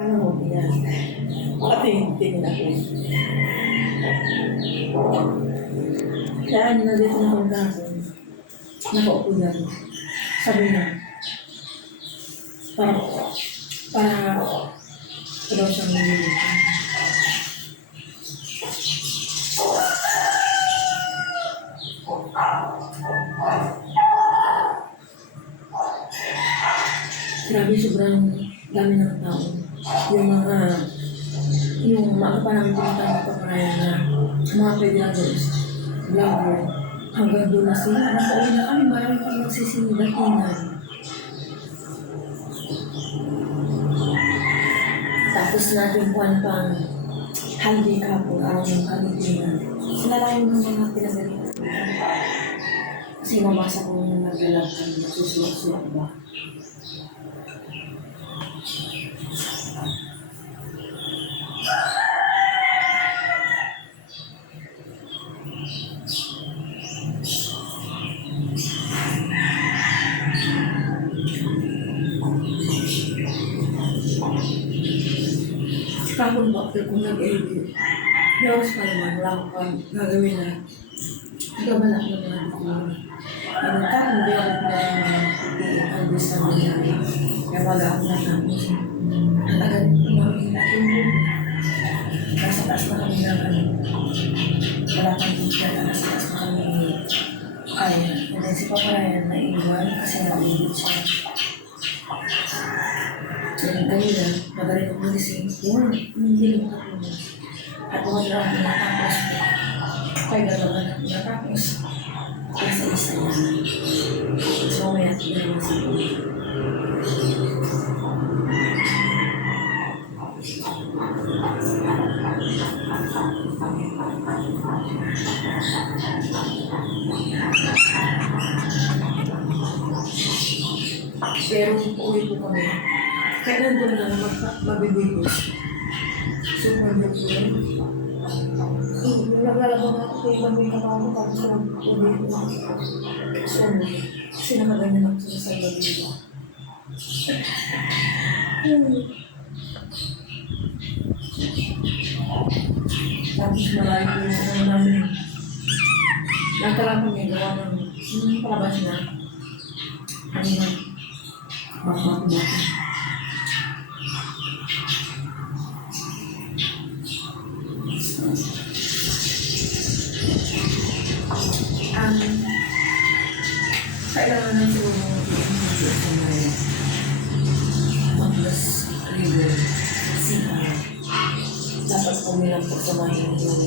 Ano mo yan? Patingin ako. Kaya ano na dito na kong kaso, nakaupo na. Sabi na, para daw siyang nililitan. Grabe, sobrang dami ng tao. Yung maaga pa namin pinunta ng pagkakayan na mga vloggers, hanggang doon na sila. Nakauwi na kami, marami pa magsisinidatingan. Tapos natin kuhan pang handicap o araw ng kanitingan. Nalayo ng mga pinagalitan. Kasi mabasa ko nung nag-vlog kami, nagsusulak-sulak ba? Kapag bakit kung nag-edit, Diyos pa naman, wala akong gagawin na gabalak ng mga dito. Ano ka, hindi ako pinag-ibig sa mga kaya wala akong natapos. Ang agad kumaming natulog. Nasa taas na kami ng wala kang teacher, nasa taas na kami and then si Papa Ryan na iwan kasi nag-edit siya. Kanina, magaling ako magising. Hindi mo katulog. At huwag lang ako natapos. Kaya gano'n ako natapos. Nasa isa na. So, may atin na naman siya. Pero uwi po kami. Kaya nandun na mabibigos. So, nandun po yun. Naglalabang ako kay mabibigos ako tapos nag-uwi po. So, kasi nakaganyan ako sa mabibigos. Tapos malayo po yung namin. Nagkala po may gawa ng palabas na. Ano na? Bakit. Kailangan na siguro mag-plus river kasi dapat po nilang pagsamahin yung